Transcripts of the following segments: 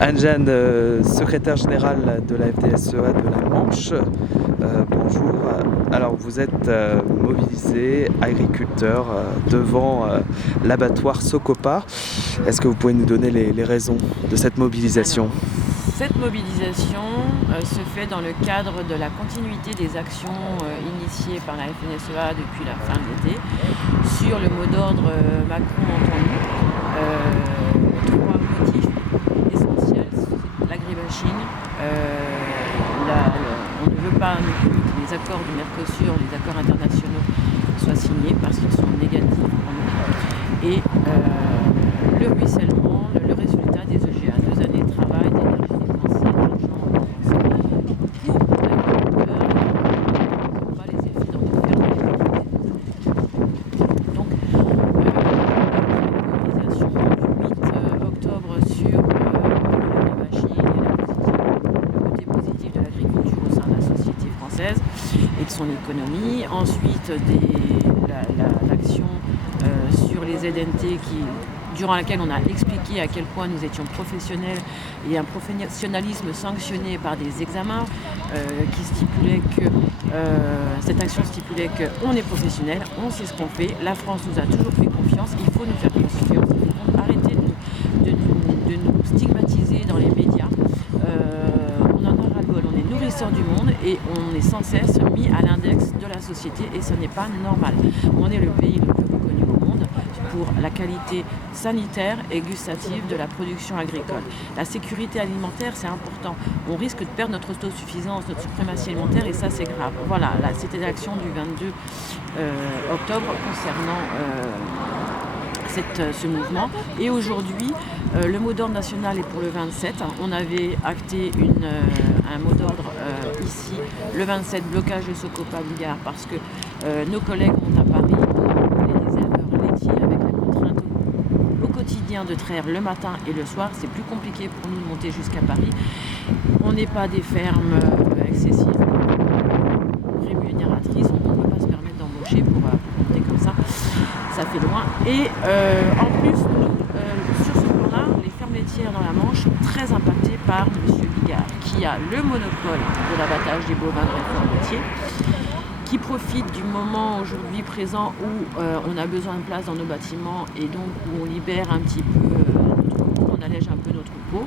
Anne-Jeanne, secrétaire générale de la FDSEA de la Manche, bonjour. Alors vous êtes mobilisé, agriculteur, devant l'abattoir Socopa. Est-ce que vous pouvez nous donner les raisons de cette mobilisation? Alors, cette mobilisation se fait dans le cadre de la continuité des actions initiées par la FNSEA depuis la fin de l'été sur le mot d'ordre Macron-Entendu. Trois motifs essentiels: l'agribashing, on ne veut pas non plus que les accords du Mercosur, les accords internationaux soient signés parce qu'ils sont négatifs pour nous, et le ruissellement, le résultat des EGA, 2 années de travail, d'énergie dépensée, d'argent dépensé pour l'agriculteur, et on ne pas les effets dans nos fermes. Donc, la mobilisation du 8 octobre sur l'agribashing et le côté positif de l'agriculture au sein de la société française et de son économie. Ensuite, l'action sur les ZNT durant laquelle on a expliqué à quel point nous étions professionnels et un professionnalisme sanctionné par des examens qui stipulaient que cette action stipulait qu'on est professionnel, on sait ce qu'on fait, la France nous a toujours fait confiance, il faut nous faire confiance, il faut arrêter de nous stigmatiser dans les médias. On en a ras-le-bol, on est nourrisseurs du monde et on est sans cesse mis à l'index de la société et ce n'est pas normal. On est le pays le plus reconnu au monde pour la qualité sanitaire et gustative de la production agricole. La sécurité alimentaire, c'est important. On risque de perdre notre autosuffisance, notre suprématie alimentaire et ça, c'est grave. Voilà, c'était l'action du 22 octobre concernant ce mouvement. Et aujourd'hui, le mot d'ordre national est pour le 27. On avait acté un mot d'ordre ici, le 27, blocage de Socopa Bigard, parce que nos collègues montent à Paris, les éleveurs laitiers, avec la contrainte au quotidien de traire le matin et le soir. C'est plus compliqué pour nous de monter jusqu'à Paris. On n'est pas des fermes excessives rémunératrices, on ne peut pas se permettre d'embaucher pour monter comme ça. Ça fait loin. Et en plus, nous, sur ce plan-là, les fermes laitières dans la Manche sont très impactées par M. Bigard, qui a le monopole de l'abattage des bovins de réforme laitier, qui profite du moment aujourd'hui présent où on a besoin de place dans nos bâtiments et donc où on libère un petit peu notre peau, on allège un peu notre peau.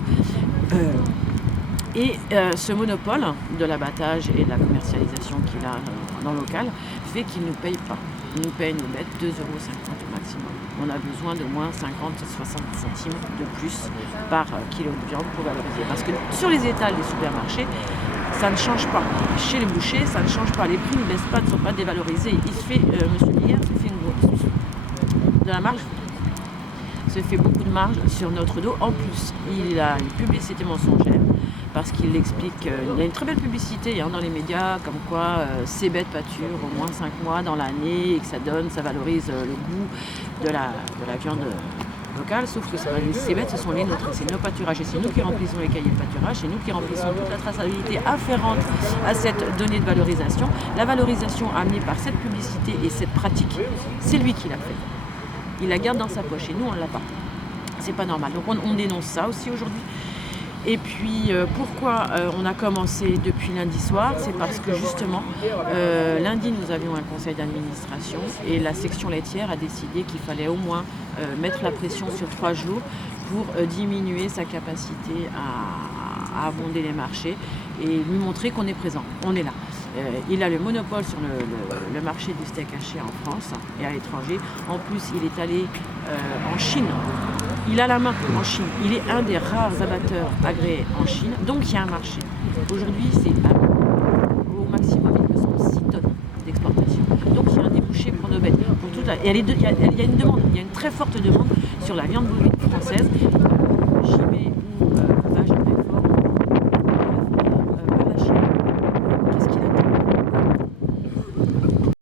Et ce monopole de l'abattage et de la commercialisation qu'il a dans le local fait qu'il ne nous paye pas. Il nous paye nos bêtes 2,50 € au maximum. On a besoin de moins 50-60 centimes de plus par kilo de viande pour valoriser. Parce que sur les étals des supermarchés, ça ne change pas. Chez les bouchers, ça ne change pas. Les prix ne baissent pas, ne sont pas dévalorisés. Il se fait, M. Bigard se fait de la marge, se fait beaucoup de marge sur notre dos. En plus, il a une publicité mensongère parce qu'il explique, il y a une très belle publicité dans les médias, comme quoi ces bêtes pâturent au moins 5 mois dans l'année et que ça valorise le goût de la viande locale, sauf que ces bêtes, ce sont les nôtres, c'est nos pâturages et c'est nous qui remplissons les cahiers de pâturage, c'est nous qui remplissons toute la traçabilité afférente à cette donnée de valorisation. La valorisation amenée par cette publicité et cette pratique, c'est lui qui l'a fait. Il la garde dans sa poche et nous on ne l'a pas. C'est pas normal. Donc on dénonce ça aussi aujourd'hui. Et puis pourquoi on a commencé depuis lundi soir, c'est parce que justement lundi nous avions un conseil d'administration et la section laitière a décidé qu'il fallait au moins mettre la pression sur 3 jours pour diminuer sa capacité à abonder les marchés et lui montrer qu'on est présent, on est là. Il a le monopole sur le marché du steak haché en France et à l'étranger. En plus, il est allé en Chine. Il a la main en Chine. Il est un des rares abatteurs agréés en Chine. Donc, il y a un marché. Aujourd'hui, c'est au maximum, il me semble, 6 tonnes d'exportation. Donc, il y a un débouché pour nos bêtes. Et il y a une demande. Il y a une très forte demande sur la viande bovine française, Chimay ou